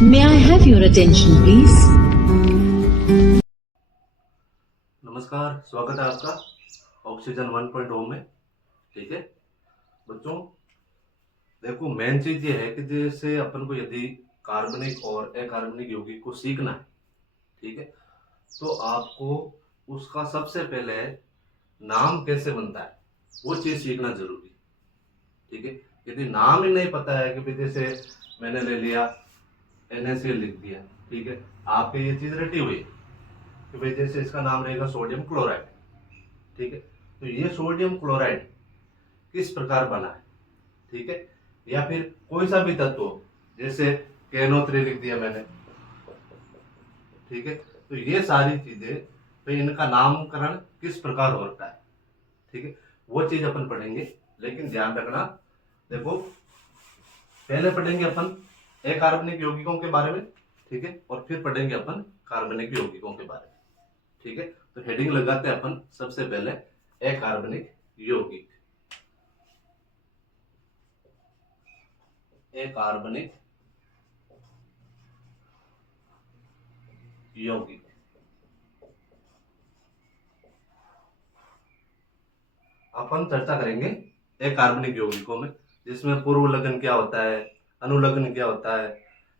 May I have your attention, please? नमस्कार, स्वागत है आपका ऑक्सीजन 1.0 में। ठीक है बच्चों, देखो मेन चीज ये है कि जैसे अपन को यदि कार्बनिक और अकार्बनिक यौगिक को सीखना है, ठीक है, तो आपको उसका सबसे पहले नाम कैसे बनता है वो चीज सीखना जरूरी है। ठीक है, यदि नाम ही नहीं पता है कि भाई जैसे मैंने ले लिया NaCl लिख दिया, ठीक है, आपके ये चीज रटी हुई है कि भाई जैसे इसका नाम रहेगा सोडियम क्लोराइड, ठीक है, तो ये सोडियम क्लोराइड किस प्रकार बना है, ठीक है, या फिर कोई सा भी तत्व हो, जैसे KNO3 लिख दिया मैंने, ठीक है, तो ये सारी चीजें तो इनका नामकरण किस प्रकार होता है, ठीक है, वो चीज अपन पढ़ेंगे। लेकिन ध्यान रखना, देखो पहले पढ़ेंगे अपन अकार्बनिक यौगिकों के बारे में, ठीक है, और फिर पढ़ेंगे अपन कार्बनिक यौगिकों के बारे में। ठीक है, तो हेडिंग लगाते हैं अपन सबसे पहले अकार्बनिक यौगिक। अकार्बनिक यौगिक अपन चर्चा करेंगे अकार्बनिक यौगिकों में, जिसमें पूर्व लगन क्या होता है, अनुलग्न क्या होता है,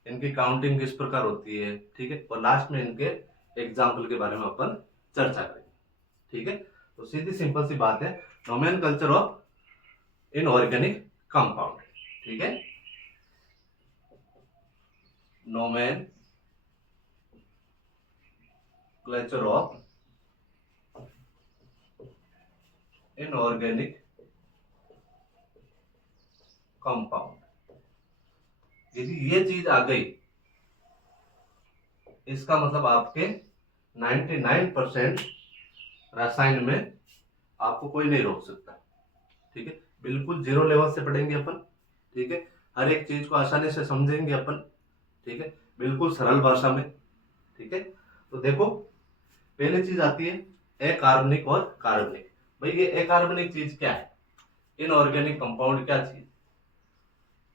इनकी काउंटिंग किस प्रकार होती है, ठीक है, और लास्ट में इनके एग्जाम्पल के बारे में अपन चर्चा करेंगे। ठीक है, तो सीधी सिंपल सी बात है, नोमेनकल्चर ऑफ इनऑर्गेनिक कंपाउंड। ठीक है, नोमेनक्लेचर ऑफ इनऑर्गेनिक कंपाउंड। यदि ये चीज आ गई, इसका मतलब आपके 99% रसायन में आपको कोई नहीं रोक सकता। ठीक है, बिल्कुल जीरो लेवल से पढ़ेंगे अपन। ठीक है, हर एक चीज को आसानी से समझेंगे अपन। ठीक है, बिल्कुल सरल भाषा में। ठीक है, तो देखो पहली चीज आती है अकार्बनिक और कार्बनिक। भाई ये अकार्बनिक चीज क्या है, इनऑर्गेनिक कंपाउंड क्या चीज।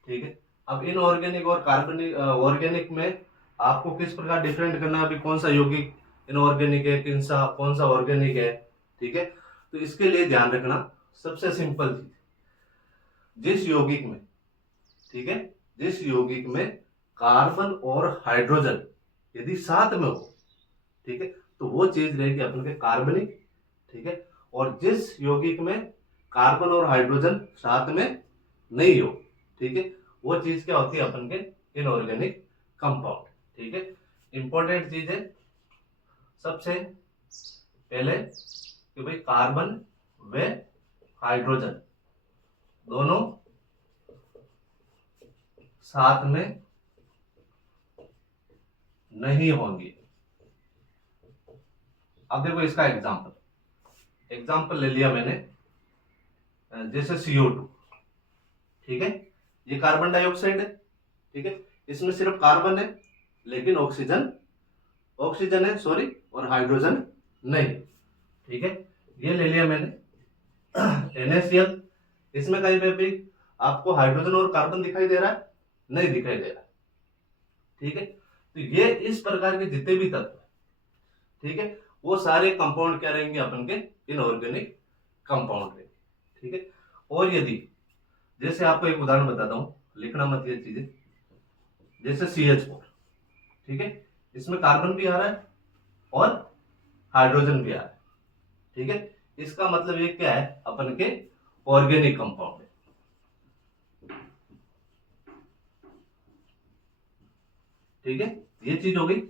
ठीक है, अब इनऑर्गेनिक और कार्बनिक ऑर्गेनिक में आपको किस प्रकार डिफरेंट करना है, अभी कौन सा यौगिक इनऑर्गेनिक है, कौन सा ऑर्गेनिक है। ठीक है, तो इसके लिए ध्यान रखना, सबसे सिंपल चीज, जिस यौगिक में, ठीक है, जिस यौगिक में कार्बन और हाइड्रोजन यदि साथ में हो, ठीक है, तो वो चीज रहेगी अपन के कार्बनिक। ठीक है, और जिस यौगिक में कार्बन और हाइड्रोजन साथ में नहीं हो, ठीक है, वो चीज क्या होती है अपन के इनऑर्गेनिक कंपाउंड। ठीक है, इंपॉर्टेंट चीज है सबसे पहले कि भाई कार्बन व हाइड्रोजन दोनों साथ में नहीं होंगे। अब देखो इसका एग्जाम्पल ले लिया मैंने, जैसे CO2। ठीक है, ये कार्बन डाइऑक्साइड है। ठीक है, इसमें सिर्फ कार्बन है लेकिन ऑक्सीजन है सॉरी, और हाइड्रोजन नहीं। ठीक है, ये ले लिया मैंने NaCl। इसमें कहीं पे भी आपको हाइड्रोजन और कार्बन दिखाई दे रहा है? नहीं दिखाई दे रहा। ठीक है, तो ये इस प्रकार के जितने भी तत्व, ठीक है, वो सारे कंपाउंड क्या रहेंगे अपन के इनऑर्गेनिक कंपाउंड रहेंगे। ठीक है, और यदि जैसे आपको एक उदाहरण बताता हूं, लिखना मत ये चीजें, जैसे CH4। ठीक है, इसमें कार्बन भी आ रहा है और हाइड्रोजन भी आ रहा है। ठीक है, इसका मतलब ये क्या है, अपन के ऑर्गेनिक कंपाउंड है। ठीक है, ये चीज हो गई।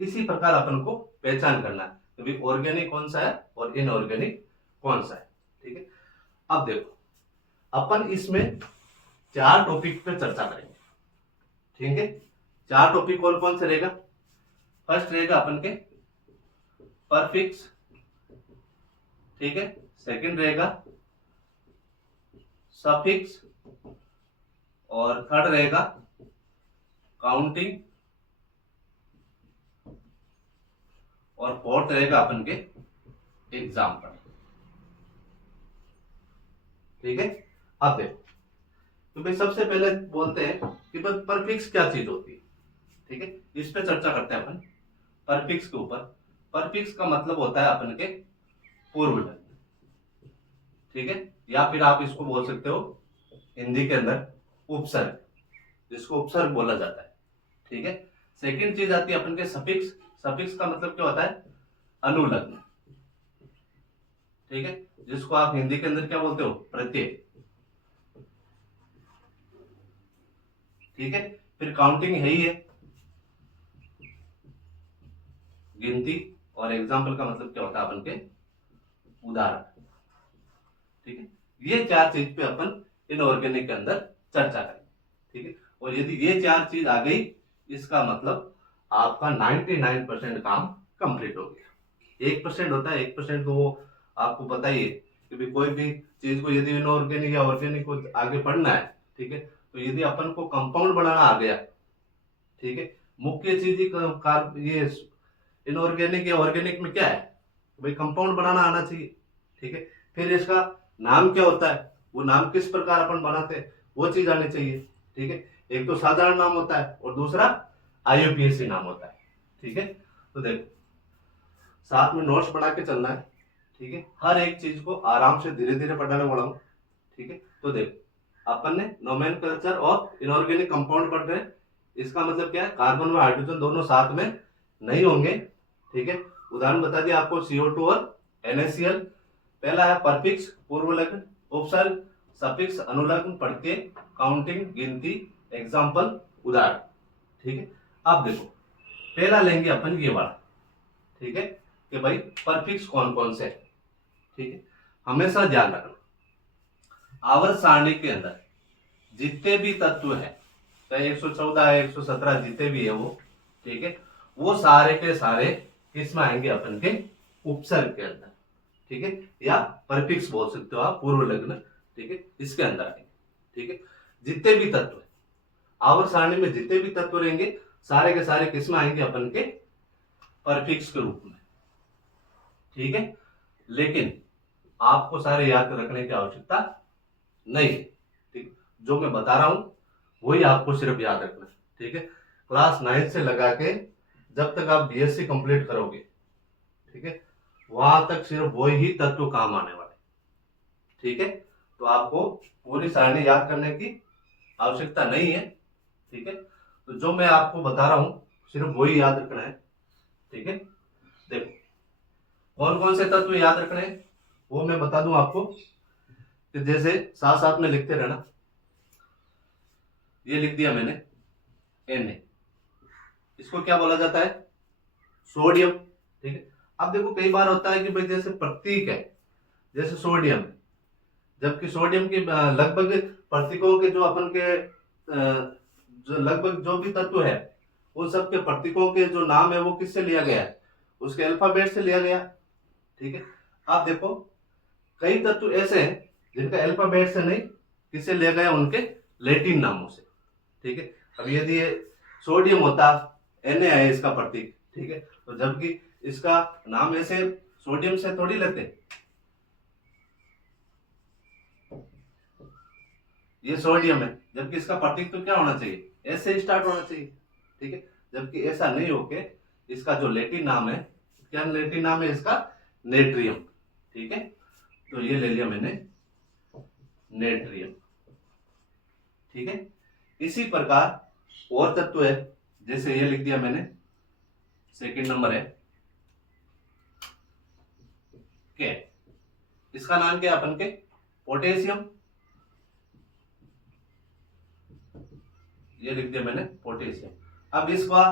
इसी प्रकार अपन को पहचान करना है कि भाई ऑर्गेनिक कौन सा है और इनऑर्गेनिक कौन सा है। ठीक है, अब देखो अपन इसमें 4 टॉपिक पे चर्चा करेंगे। ठीक है, 4 टॉपिक कौन कौन से रहेगा। फर्स्ट रहेगा अपन के परफिक्स। ठीक है, सेकंड रहेगा सफिक्स, और थर्ड रहेगा काउंटिंग, और फोर्थ रहेगा अपन के एग्जाम्पल। ठीक है, अब देखो तो भाई सबसे पहले बोलते हैं कि परफिक्स क्या चीज होती है। ठीक है, इस पे चर्चा करते हैं अपन परफिक्स के ऊपर। परफिक्स का मतलब होता है अपन के पूर्व लग्न, ठीक है, या फिर आप इसको बोल सकते हो हिंदी के अंदर उपसर्ग, जिसको उपसर्ग बोला जाता है, ठीक है। सेकंड चीज आती है अपन के सफिक्स। सफिक्स का मतलब क्या होता है? अनुलग्न, ठीक है, जिसको आप हिंदी के अंदर क्या बोलते हो? प्रत्यय, ठीक है। फिर काउंटिंग है ही है, गिनती, और एग्जाम्पल का मतलब क्या होता है अपन के? उदाहरण, ठीक है। ये चार चीज पे अपन इनऑर्गेनिक के अंदर चर्चा करें, ठीक है। और यदि ये चार चीज आ गई, इसका मतलब आपका 99% काम कंप्लीट हो गया। 1% होता है, 1% तो वो आपको पता ही है कि भी कोई भी चीज को यदि इनऑर्गेनिक या ऑर्गेनिक को आगे बढ़ना है, ठीक है, तो यदि अपन को कंपाउंड बनाना आ गया, ठीक है, मुख्य चीज ही ये इनऑर्गेनिक या ऑर्गेनिक में क्या है भाई? कंपाउंड बनाना आना चाहिए, ठीक है। फिर इसका नाम क्या होता है, वो नाम किस प्रकार अपन बनाते हैं, वो चीज आनी चाहिए, ठीक है। एक तो साधारण नाम होता है और दूसरा IUPAC नाम होता है, ठीक है। तो देखो, साथ में नोट्स बना के चलना है, ठीक है। हर एक चीज को आराम से धीरे धीरे पढ़ाने वाला हूँ, ठीक है। तो देखो, अपन ने नोमेनक्लेचर और इनऑर्गेनिक कंपाउंड पढ़ रहे हैं। इसका मतलब क्या है? कार्बन व हाइड्रोजन दोनों साथ में नहीं होंगे, ठीक है। उदाहरण बता दिया आपको, CO2 और NaCl। पहला है परफिक्स पूर्व लग्न, उपसर्ग, सफिक्स अनुलग्न, प्रत्यय, काउंटिंग गिनती, एग्जाम्पल उदाहरण, ठीक है। अब देखो, पहला लेंगे अपन ये वाला, ठीक है, कि भाई परफिक्स कौन कौन से है, ठीक है। हमेशा ध्यान रखना, आवर्त सारणी के अंदर जितने भी तत्व है, चाहे 114 है, 117 जितने भी है वो, ठीक है, वो सारे के सारे किसमें आएंगे? अपन के उपसर्ग के अंदर, ठीक है, या परफिक्स बोल सकते हो आप, पूर्व लग्न, ठीक है, इसके अंदर आएंगे, ठीक है। जितने भी तत्व है आवर्त सारणी में, जितने भी तत्व रहेंगे, सारे के सारे किसमें आएंगे? अपन के परफिक्स के रूप में, ठीक है। लेकिन आपको सारे याद रखने की आवश्यकता नहीं है, ठीक। जो मैं बता रहा हूं वही आपको सिर्फ याद रखना है, ठीक है। क्लास 9 से लगा के जब तक आप BSc कंप्लीट करोगे, ठीक है, वहां तक सिर्फ वही तत्व काम आने वाले, ठीक है। तो आपको पूरी सारणी याद करने की आवश्यकता नहीं है, ठीक है। तो जो मैं आपको बता रहा हूं सिर्फ वही याद रखना है, ठीक है। देखो, कौन कौन से तत्व याद रखने हैं वो मैं बता दूं आपको, कि जैसे साथ साथ में लिखते रहना। ये लिख दिया मैंने Na, इसको क्या बोला जाता है? सोडियम, ठीक है। अब देखो, कई बार होता है कि भाई जैसे प्रतीक है, जैसे सोडियम, जबकि सोडियम की लगभग प्रतीकों के जो अपन के जो लगभग जो भी तत्व है, उन सब के प्रतीकों के जो नाम है वो किससे लिया गया है? उसके अल्फाबेट से लिया गया, ठीक है। आप देखो, कई तत्व ऐसे हैं जिनका अल्फाबेट से नहीं, किससे लिया गया? उनके लैटिन नामों से, ठीक है। अब यदि ये सोडियम होता, Na है इसका प्रतीक, ठीक है, तो जबकि इसका नाम ऐसे सोडियम से थोड़ी लेते, ये सोडियम है, जबकि इसका प्रतीक तो क्या होना चाहिए? ऐसे स्टार्ट होना चाहिए, ठीक है। जबकि ऐसा नहीं होके इसका जो लैटिन नाम है, क्या लैटिन नाम है इसका? नेट्रियम, ठीक है। तो ये ले लिया मैंने नेट्रियम, ठीक है। इसी प्रकार और तत्व है, जैसे ये लिख दिया मैंने, सेकंड नंबर है के, इसका नाम क्या है अपन के? पोटेशियम, ये लिख दिया मैंने पोटेशियम। अब इसका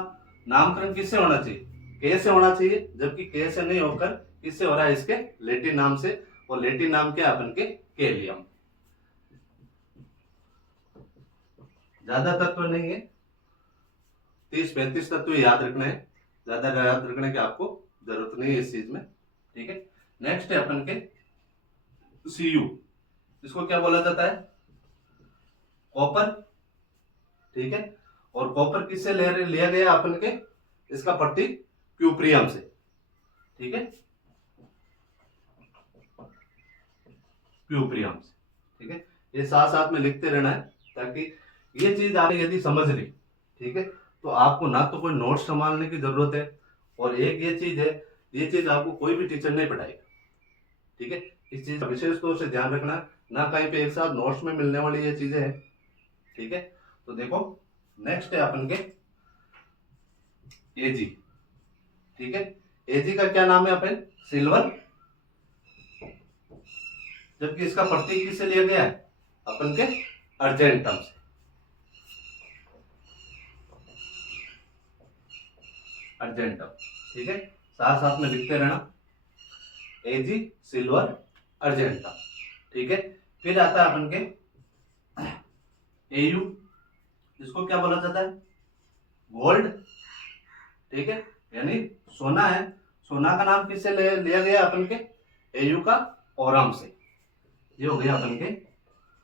नामकरण किससे होना चाहिए? के से होना चाहिए, जबकि के से नहीं होकर किससे हो रहा है? इसके लैटिन नाम से, और लैटिन नाम क्या है अपन के? केलियम। ज्यादा तत्व नहीं है, 30-35 तत्व याद रखने हैं, ज्यादा याद रखने की आपको जरूरत नहीं है इस चीज में, ठीक है। नेक्स्ट है अपन के Cu, इसको क्या बोला जाता है? कॉपर, ठीक है। और कॉपर किससे लिया गया अपन के? इसका प्रतीक क्यूप्रियम से, ठीक है, क्यूप्रियम से, ठीक है। ये साथ साथ में लिखते रहना है, ताकि ये चीज आपने यदि समझ ली, ठीक है, तो आपको ना तो कोई नोट्स संभालने की जरूरत है, और एक ये चीज है, ये चीज आपको कोई भी टीचर नहीं पढ़ाएगा, ठीक है। इस चीज का विशेष तौर से ध्यान रखना, ना कहीं पे एक साथ नोट्स में मिलने वाली ये चीजें हैं, ठीक है। तो देखो नेक्स्ट है अपन के एजी, ठीक है। एजी का क्या नाम है अपन, सिल्वर, जबकि इसका प्रतीक किससे लिया गया है, अपन के अर्जेंटम से, अर्जेंटम, ठीक है। साथ साथ में लिखते रहना, एजी सिल्वर अर्जेंटम, ठीक है। फिर आता है अपन के एयू, इसको क्या बोला जाता है, गोल्ड, ठीक है, यानी सोना है। सोना का नाम किससे लिया गया अपन के, एयू का ओरम से, ये हो गया अपन के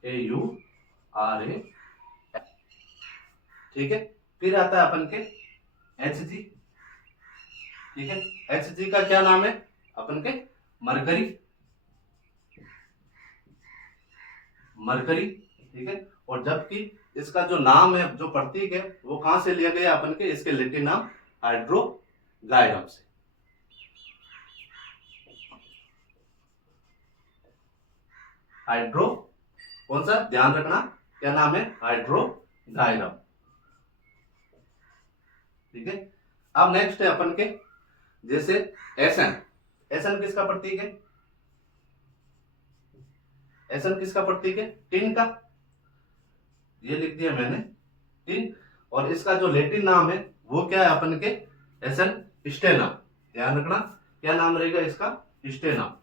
AURA, ठीक है। फिर आता है अपन के HG, ठीक है। HG का क्या नाम है, अपन के मरकरी, मरकरी, ठीक है। और जबकि इसका जो नाम है, जो प्रतीक है, वो कहां से लिया गया अपन के, इसके लैटिन नाम हाइड्रोगायरम से, हाइड्रो, कौन सा, ध्यान रखना क्या नाम है, हाइड्रोगायरम, ठीक है। अब नेक्स्ट है अपन के जैसे SN, SN किसका प्रतीक है, SN किसका प्रतीक है, टिन का, ये लिख दिया मैंने टिन, और इसका जो लैटिन नाम है वो क्या है अपन के, SN स्टेना, ध्यान रखना क्या नाम रहेगा इसका, स्टेना।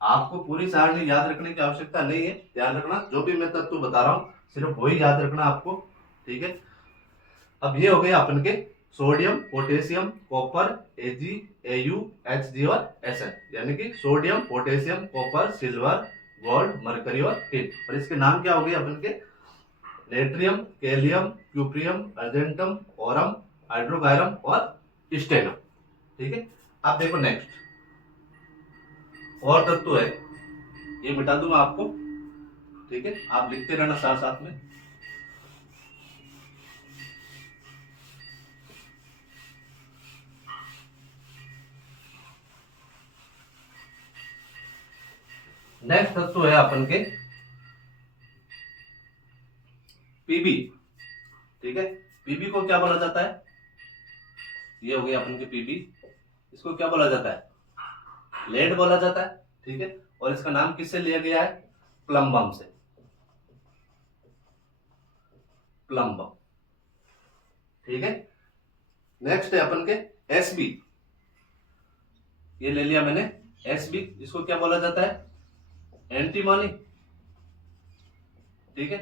आपको पूरी सारणी याद रखने की आवश्यकता नहीं है, ध्यान रखना जो भी मैं तत्व बता रहा हूं सिर्फ वही याद रखना आपको, ठीक है। अब ये हो गया अपन के sodium, potassium, copper, Ag, Au, Hg और Sn, यानी कि sodium, potassium, copper, silver, gold, mercury और टिन, और इसके नाम क्या हो गए अपन के, नेट्रियम, कैलियम, क्यूप्रियम, अर्जेंटम, ओरम, हाइड्रोगायरम और स्टेनम, ठीक है। अब देखो नेक्स्ट और तत्व है, ये मिटा दूंगा आपको, ठीक है, आप लिखते रहना साथ साथ में। नेक्स्ट तत्व है अपन के पीबी, ठीक है। पीबी को क्या बोला जाता है, ये हो गया अपन के पीबी, इसको क्या बोला जाता है, लेड बोला जाता है, ठीक है। और इसका नाम किससे लिया गया है, प्लम्बम से, प्लम्बम, ठीक है। नेक्स्ट है अपन के एसबी, ये ले लिया मैंने एसबी, इसको क्या बोला जाता है, एंटीमनी, ठीक है।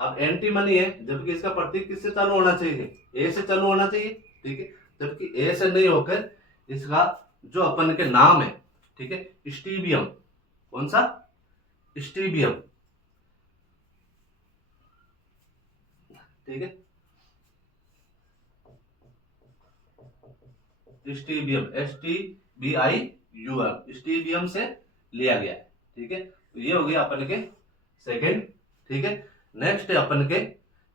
अब एंटीमनी है, जबकि इसका प्रतीक किससे चालू होना चाहिए, ए से चालू होना चाहिए, ठीक है। जबकि ए से नहीं होकर इसका जो अपन के नाम है, ठीक है, स्टीबियम, कौन सा, स्टीबियम, ठीक है, स्टीबियम, STBIUM, स्टीबियम से लिया गया है, ठीक है। तो ये हो गया अपन के सेकेंड, ठीक है। नेक्स्ट है अपन के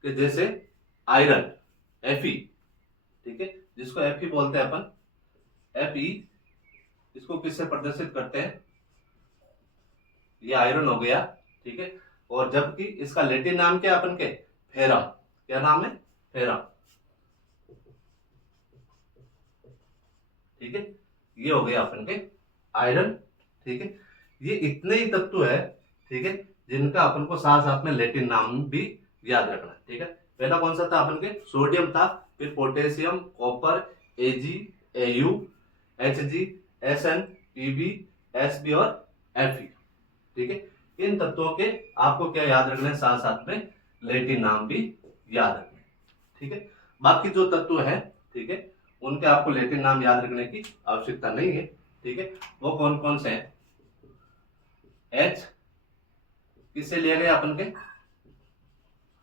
कि जैसे आयरन, Fe, ठीक है, जिसको Fe बोलते हैं अपन, Fe, इसको किससे प्रदर्शित करते हैं, ये आयरन हो गया, ठीक है। और जबकि इसका लैटिन नाम क्या अपन के, फेरम, क्या नाम है, फेरम, ठीक है। ये हो गया अपन के आयरन, ठीक है। ये इतने ही तत्व है, ठीक है, जिनका अपन को साथ साथ में लैटिन नाम भी याद रखना है, ठीक है। पहला कौन सा था अपन के, सोडियम था, फिर potassium, copper, Ag, Au, Hg, Sn, Pb, Sb और Fe, ठीक है। इन तत्वों के आपको क्या याद रखना है, साथ साथ में लैटिन नाम भी याद रखना है, ठीक है। बाकी जो तत्व है, ठीक है, उनके आपको लैटिन नाम याद रखने की आवश्यकता नहीं है, ठीक है। वो कौन कौन से हैं, H किससे लिया गया अपन के,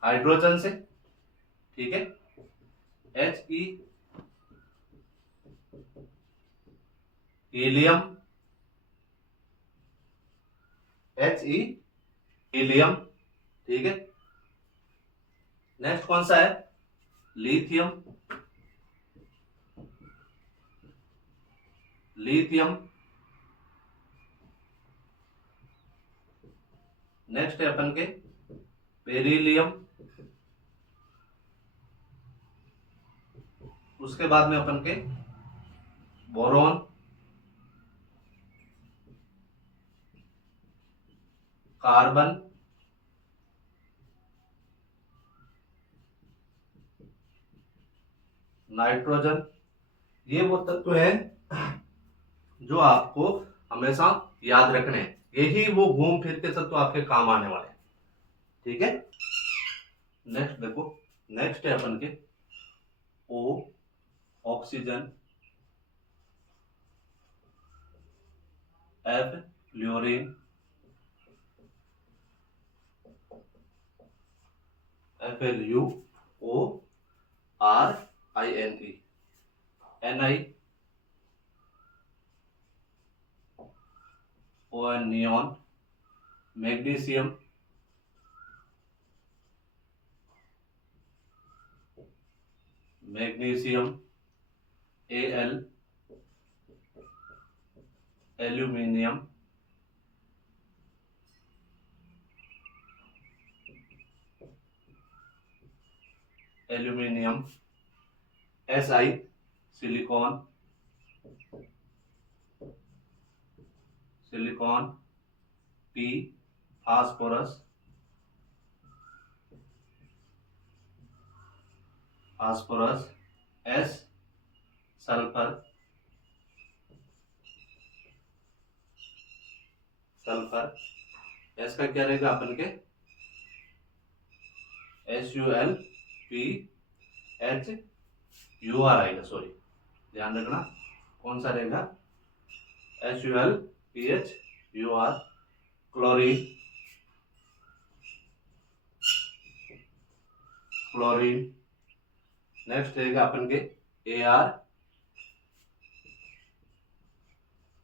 हाइड्रोजन से, ठीक है, He, हीलियम, He, हीलियम, ठीक है। नेक्स्ट कौन सा है, लिथियम। लिथियम। नेक्स्ट है अपन के बेरिलियम। उसके बाद में अपन के बोरॉन, कार्बन, नाइट्रोजन। ये वो तत्व है जो आपको हमेशा याद रखने हैं, यही वो घूम फिर के तत्व आपके काम आने वाले हैं। ठीक है। नेक्स्ट देखो, नेक्स्ट है अपन के O, oxygen, F, fluorine, FLU, ORINE, Ni, ON, neon, magnesium, magnesium, Al, aluminium, aluminium, Si, silicon, silicon, P, phosphorus, phosphorus, S, sulphur, sulphur. S का क्या रहेगा अपन के SULPHUR आएगा, सॉरी ध्यान रखना कौन सा रहेगा, SULPHUR। Chlorine, chlorine. नेक्स्ट रहेगा अपन के AR,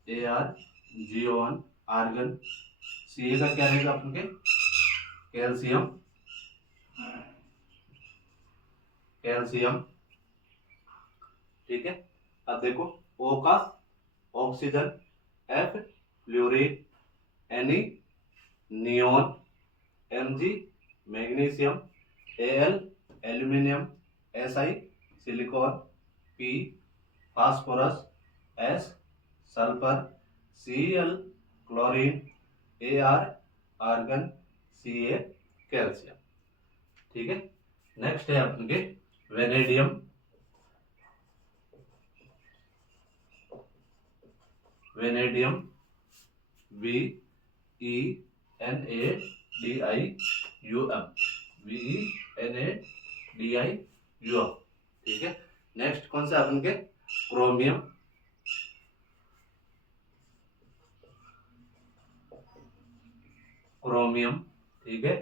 जियोन, आर्गन। Ca का क्या रहेगा अपन के कैल्शियम, कैल्शियम। ठीक है। अब देखो O का oxygen, F, fluorine, Ne, neon, Mg, magnesium, Al, aluminium, Si, silicon, P, phosphorus, S, sulphur, Cl, chlorine, Ar, argon, Ca, calcium. ठीक है। नेक्स्ट है अपन के वेनेडियम, वेनेडियम, VENADIUM, VENADIUM। ठीक है। नेक्स्ट कौन सा अपन के क्रोमियम, क्रोमियम। ठीक है।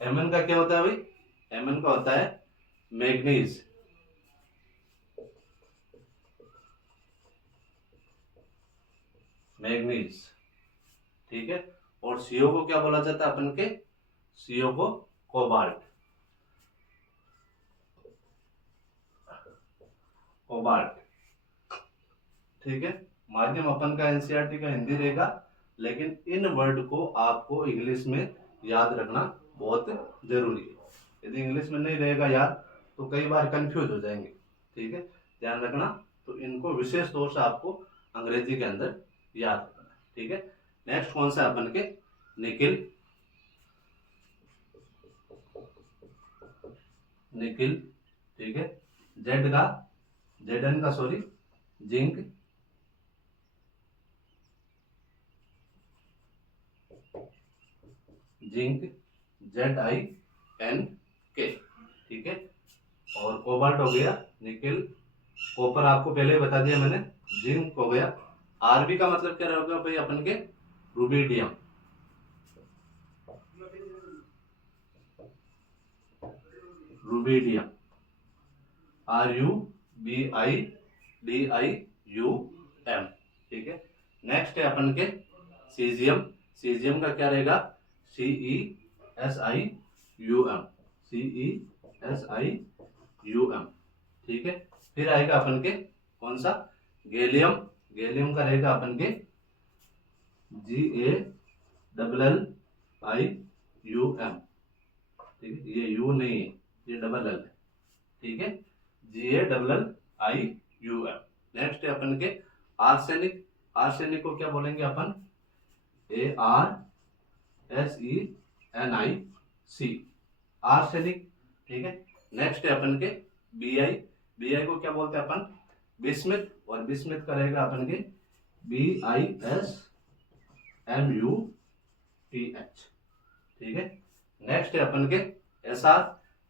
Mn का क्या होता है भाई, Mn का होता है मैग्नीज, मैग्नीज। ठीक है। और CO को क्या बोला जाता है अपन के, CO को कोबाल्ट, कोबाल्ट। ठीक है। माध्यम अपन का NCERT का हिंदी रहेगा, लेकिन इन वर्ड को आपको इंग्लिश में याद रखना बहुत जरूरी है। यदि इंग्लिश में नहीं रहेगा याद तो कई बार कंफ्यूज हो जाएंगे। ठीक है, ध्यान रखना। तो इनको विशेष तौर से आपको अंग्रेजी के अंदर याद रखना है। ठीक है। नेक्स्ट कौन सा अपन के निकिल, निकिल। ठीक है। Zn का सॉरी जिंक, जिंक, ZINK। ठीक है। और कोबाल्ट हो गया, निकिल, कॉपर आपको पहले ही बता दिया मैंने, जिंक हो गया। Rb का मतलब क्या रहेगा भाई अपन के रुबिडियम, रुबिडियम, RUBIDIUM। ठीक है। नेक्स्ट है अपन के सीजियम, सीजियम का क्या रहेगा CESIUM, यू एम, CESIUM, ठीक है। फिर आएगा अपन के कौन सा, गैलियम, गैलियम का रहेगा अपन के GALLIUM, ठीक है, ये यू नहीं है, ये डबल एल है, ठीक है, GALLIUM। नेक्स्ट है अपन के आर्सेनिक, आर्सेनिक को क्या बोलेंगे अपन, ARSENIC, आर्सेनिक, ठीक है। नेक्स्ट है अपन के BI, BI को क्या बोलते हैं अपन, बिस्मिथ, और बिस्मिथ का रहेगा अपन के BISMUTH, ठीक है। नेक्स्ट है अपन के SR,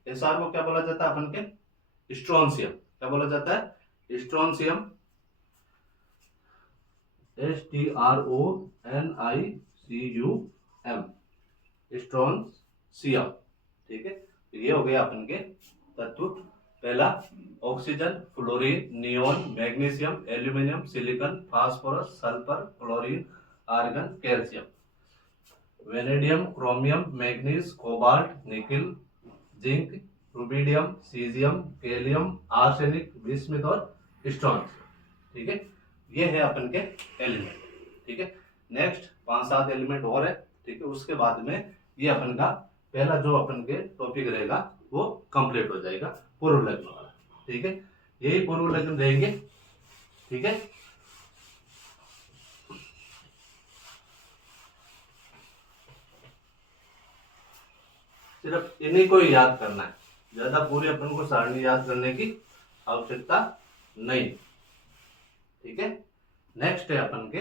SR को क्या बोला जाता है अपन के, स्ट्रोंशियम, क्या बोला जाता है, स्ट्रोंशियम, STRONICUM, स्ट्रोंशियम, ठीक है। ये हो गया अपन के तत्व। पहला oxygen, fluorine, neon, magnesium, aluminium, silicon, phosphorus, sulphur, chlorine, argon, calcium. Vanadium, chromium, manganese, cobalt, nickel, zinc, rubidium, caesium, gallium, arsenic, bismuth और स्ट्रोंशियम, ठीक है। ये है अपन के एलिमेंट, ठीक है। नेक्स्ट 5-7 एलिमेंट और है, ठीक है। उसके बाद में ये अपन का पहला जो अपन के टॉपिक रहेगा वो कंप्लीट हो जाएगा, पूर्व लग्न वाला, ठीक है। यही पूर्व लग्न रहेंगे, ठीक है। सिर्फ इन्हीं को ही याद करना है, ज्यादा पूरी अपन को सारणी याद करने की आवश्यकता नहीं, ठीक है। नेक्स्ट है अपन के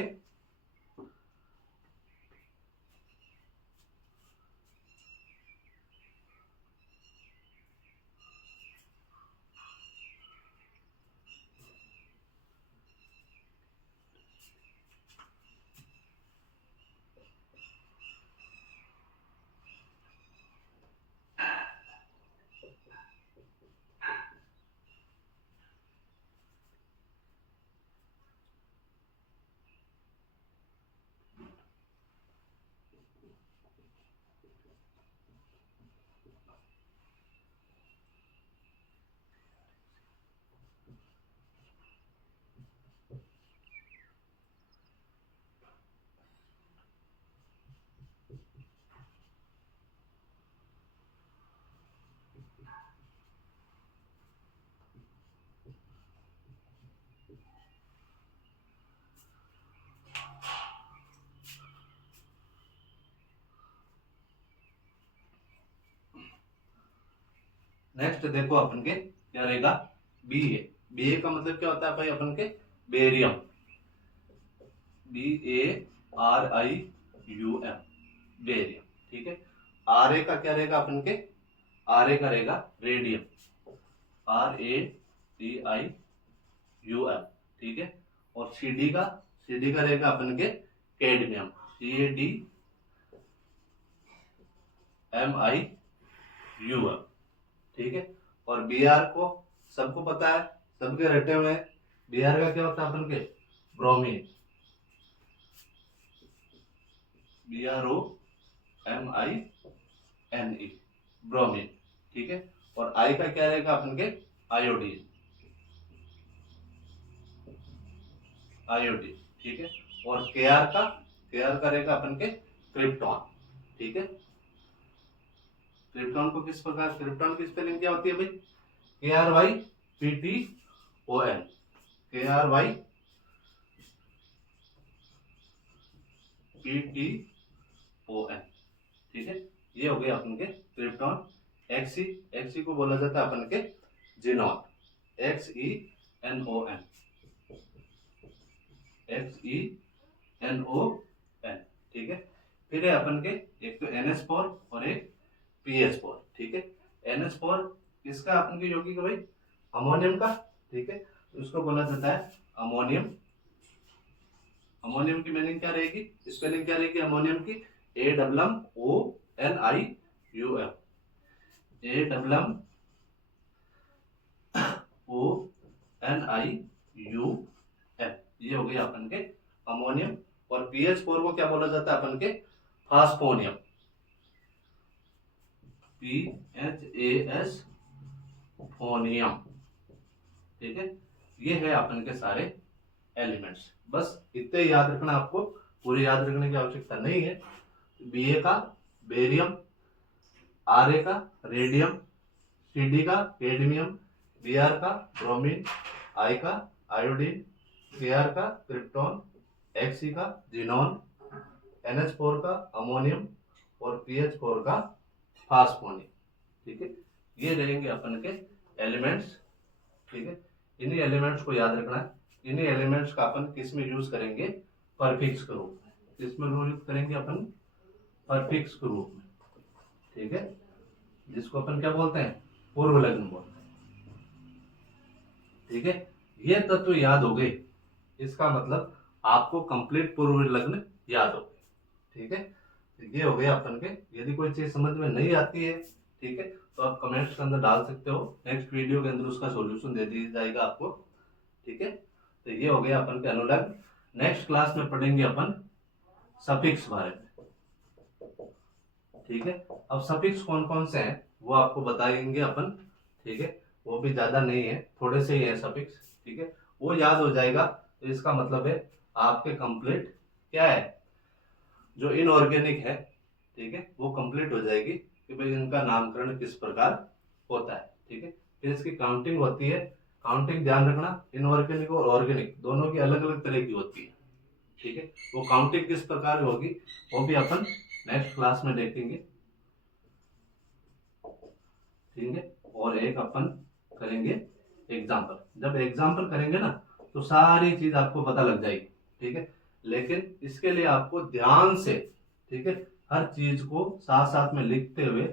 नेक्स्ट देखो अपन के क्या रहेगा, BA, BA का मतलब क्या होता है भाई अपन के, बेरियम, BARIUM, बेरियम, ठीक है। RA का क्या रहेगा अपन के, RA का रहेगा रेडियम, RADIUM, ठीक है। और CD का रहेगा अपन के कैडमियम, CADMIUM, ठीक है। और BR को सबको पता है, सबके रटे हुए हैं, BR का क्या होता है अपन के, ब्रोमीन, BROMINE, ब्रोमीन, ठीक है। और I का क्या रहेगा अपन के, आयोडीन, ठीक है। और KR का रहेगा अपन के क्रिप्टॉन, ठीक है। क्रिप्टॉन को किस प्रकार, क्रिप्टॉन की स्पेलिंग क्या होती है भाई, KRYPTON, KRYPTON, ठीक है। ये हो गया अपन के क्रिप्टॉन। XE को बोला जाता है अपन के जीनॉन, XENON, ठीक है। फिर है अपन के एक तो NH4 और एक PH4, ठीक है। NH4 किसका, अपन के यौगिक भाई, अमोनियम का, ठीक है। उसको बोला जाता है अमोनियम। अमोनियम की मीनिंग क्या रहेगी, स्पेलिंग क्या रहेगी अमोनियम की, AMMONIUM, AMMONIUM, ये हो गया अपन के अमोनियम। और PH4 को क्या बोला जाता है अपन के, फास्फोनियम, PHAS फोनियम। ठीक है, ये है अपन के सारे एलिमेंट्स। बस इतने याद रखना, आपको पूरे याद रखने की आवश्यकता नहीं है। Ba का बेरियम, Ra का रेडियम, Cd का कैडमियम, Br का ब्रोमीन, I का आयोडीन, Kr का क्रिप्टॉन, Xe का जिनॉन, NH4 का अमोनियम और PH4 का फास्फोनियम। ठीक है, ये रहेंगे अपन के एलिमेंट्स। ठीक है, इन्हीं एलिमेंट्स को याद रखना है। इन्हीं एलिमेंट्स का अपन किस में यूज करेंगे? परफिक्स के रूप में। किसमें यूज करेंगे अपन? परफिक्स के रूप में। ठीक है, जिसको अपन क्या बोलते हैं? पूर्व लग्न बोलते हैं। ठीक है, ये तत्व याद हो गए, इसका मतलब आपको कंप्लीट पूर्व लग्न याद हो गए। ठीक है, ये हो गया अपन के। यदि कोई चीज समझ में नहीं आती है, ठीक है, तो आप कमेंट्स के अंदर डाल सकते हो। नेक्स्ट वीडियो के अंदर उसका सॉल्यूशन दे दिया जाएगा आपको। ठीक है, तो ये हो गया अपन के अनुलग्न। नेक्स्ट क्लास में पढ़ेंगे अपन सफिक्स बारे में। ठीक है, अब सफिक्स कौन कौन से हैं वो आपको बताएंगे अपन। ठीक है, वो भी ज्यादा नहीं है, थोड़े से ही है सफिक्स। ठीक है, वो याद हो जाएगा तो इसका मतलब है आपके कंप्लीट क्या है, जो इनऑर्गेनिक है, ठीक है, वो कंप्लीट हो जाएगी कि भाई इनका नामकरण किस प्रकार होता है। ठीक है, फिर इसकी काउंटिंग होती है। काउंटिंग ध्यान रखना, इनऑर्गेनिक और ऑर्गेनिक दोनों की अलग अलग तरह की होती है। ठीक है, वो काउंटिंग किस प्रकार होगी वो भी अपन नेक्स्ट क्लास में देखेंगे। ठीक है, और एक अपन करेंगे एग्जाम्पल। जब एग्जाम्पल करेंगे ना तो सारी चीज आपको पता लग जाएगी। ठीक है, लेकिन इसके लिए आपको ध्यान से, ठीक है, हर चीज को साथ साथ में लिखते हुए,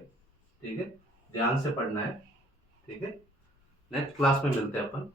ठीक है, ध्यान से पढ़ना है। ठीक है, नेक्स्ट क्लास में मिलते हैं अपन।